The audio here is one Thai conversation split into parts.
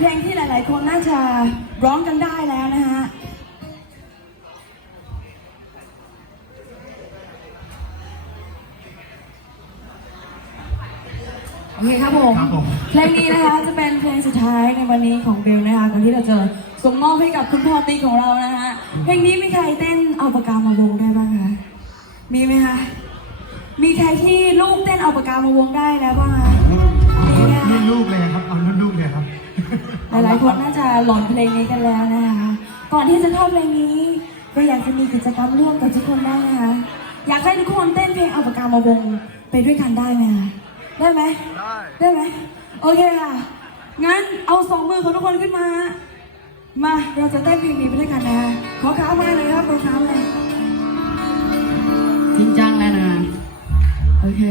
เพลงที่หลาย ๆ คนน่าจะร้องกันได้แล้วนะฮะโอเคครับผมครับผม เพลงนี้นะคะจะเป็นเพลงสุดท้ายในวันนี้ของเบลนะคะก่อนที่เราจะส่งมอบให้กับคุณพ่อติ๊กของเรานะฮะเพลงนี้มีใครเต้นเอาปากกามาวงได้บ้างคะมีไหมคะมีใครที่ลูกเต้นเอาปากกามาวงได้แล้วบ้างคะมีไหมคะรุ่นลูกเลยครับ เอารุ่นลูกเลยครับ ห ลายๆคนน่าจะหลอนเพลงนี้กันแล้วนะคะ ก่อนที่จะเข้าเพลงนี้ ก็อยากจะมีกิจกรรมร่วมกับทุกคนได้นะคะ อยากให้ทุกคนเต้นเพลงเอาปากกามาวงไปด้วยกันได้ไหมคะได้ไหมได้ได้ไหมโอเคค่ะ งั้นเอาสองมือของทุกคนขึ้นมา มาเราจะเต้นเพลงนี้ไปด้วยกันนะขอขามาเลยครับขอขามาจริงจังแล้วนะโอเค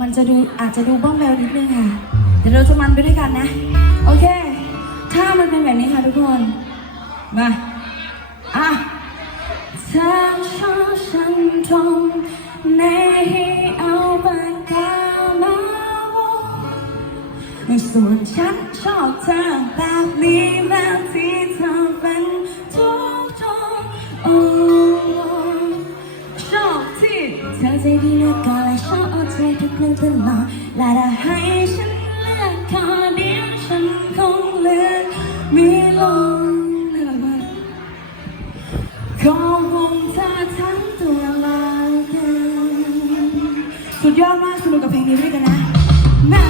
มันจะดูอาจจะดูบ้องแบวนิดนึงค่ะเดี๋ยวเราจะมันไปด้วยกันนะ โอเค ถ้ามันเป็นแบบนี้ค่ะทุกคน มา อะถ้าชอบฉันตรงในให้เอาปากกามาวงส่วนฉันชอบเธอแบบนี้แบบที่เธอเป็นทุกทงโอ้ชอบที่เธอใจดีเหลือเกินและชอบเอาใจทุกเรื่องตลอดละถ้า สุดยอดมากสนุกกับเพลงนี้ด้วยกันนะแม่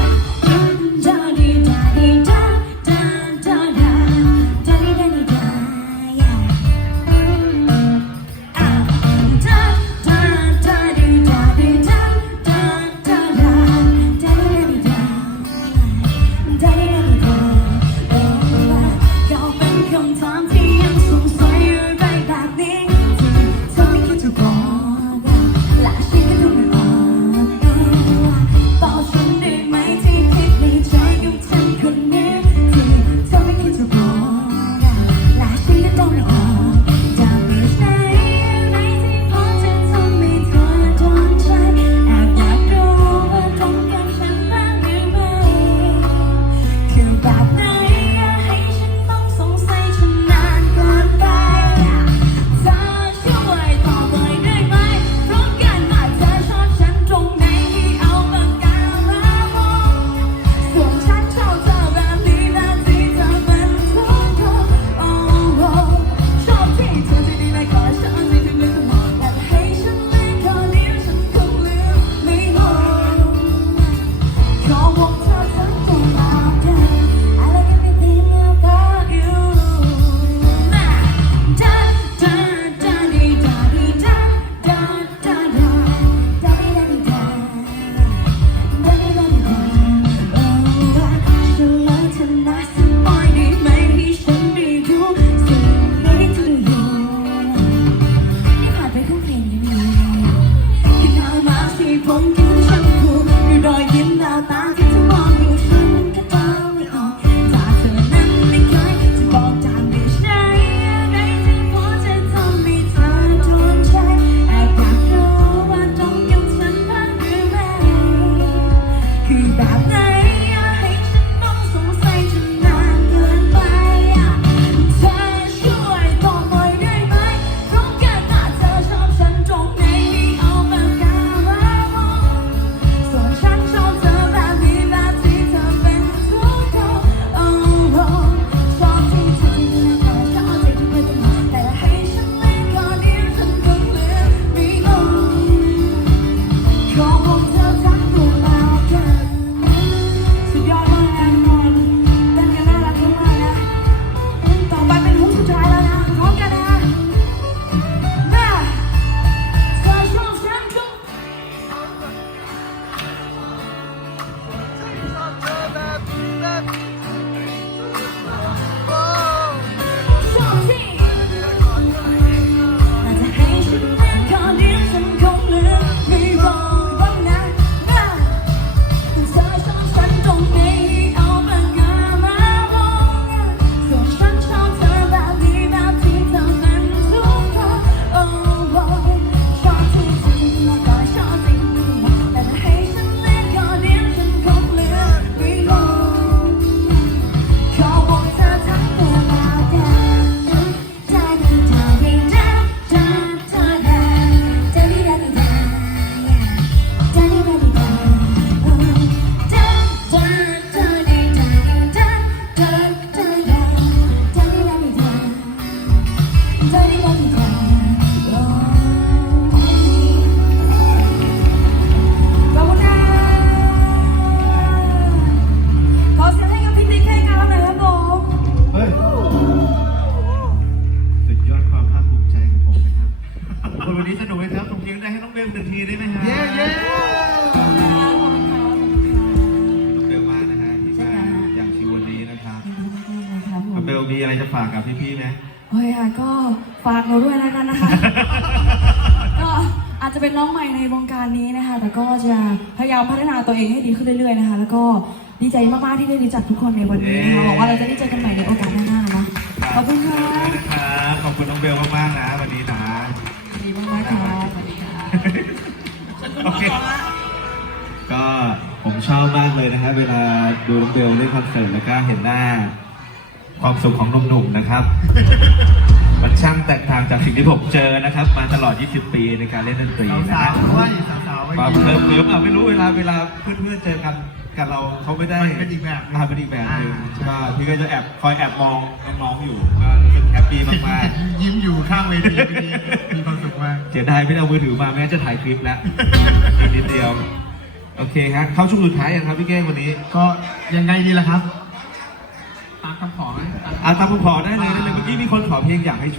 สุดยอดความภาคภูมิใจของผมครับวันนี้สนุกไหมครับผมเลี้ยงได้ให้น้องเบลหนึ่ทีได้ไหมฮะเย้เย้เบลมานะฮะที่มาอย่างชีวันนี้นะครับน้องเบลมีอะไรจะฝากกับพี่ๆไหม เฮ้ยค่ะก็ฝากหนูด้วยแล้วกันนะคะ ก็อาจจะเป็นน้องใหม่ในวงการนี้นะคะ แต่ก็จะพยายามพัฒนาตัวเองให้ดีขึ้นเรื่อยๆนะคะ แล้วก็ดีใจมากๆที่ได้รู้จักทุกคนในวันนี้นะคะหวังว่าเราจะได้เจอกันใหม่ในโอกาสหน้าๆเนาะขอบคุณค่ะครับขอบคุณน้องเบลมากๆนะวันนี้นะดีมากๆค่ะสวัสดีค่ะโอเคก็ผมชอบมากเลยนะฮะเวลาดูน้องเบลเล่นคอนเสิร์ตแล้วก็เห็นหน้า ความสุขของหนุ่มๆนะครับ มันช่างแตกต่างจากสิ่งที่ผมเจอนะครับ มาตลอด 20 ปีในการเล่นดนตรีนะสาฮะวๆว่าอยู่สาวๆความไม่เคิมีร์มๆอะไม่รู้เวลาเวลาเพื่อนๆเจอกันกับเราเขาไม่ได้มันเป็นอีกแบบหนึ่งอ่าเป็นอีกแบบหนึงอ่าก็พี่ก็จะแอบคอยแอบมองน้องๆอยู่ก็รู้สึกแฮปปี้มากๆ ยิ้มอยู่ข้างเวทีเมื่อกี้มีความสุขมาก เสียดายไม่ได้เอามือถือมาแม้จะถ่ายคลิปแล้ว อีกนิดเดียว โอเคครับเข้าช่วงสุดท้ายยังครับพี่เก้งวันนี้ ก็ยังไงดีล่ะครับตามคำขอไหม อาตามผมขอได้เลยได้เลยเมื่อกี้มีคนขอเพลงอยากให้ช่วย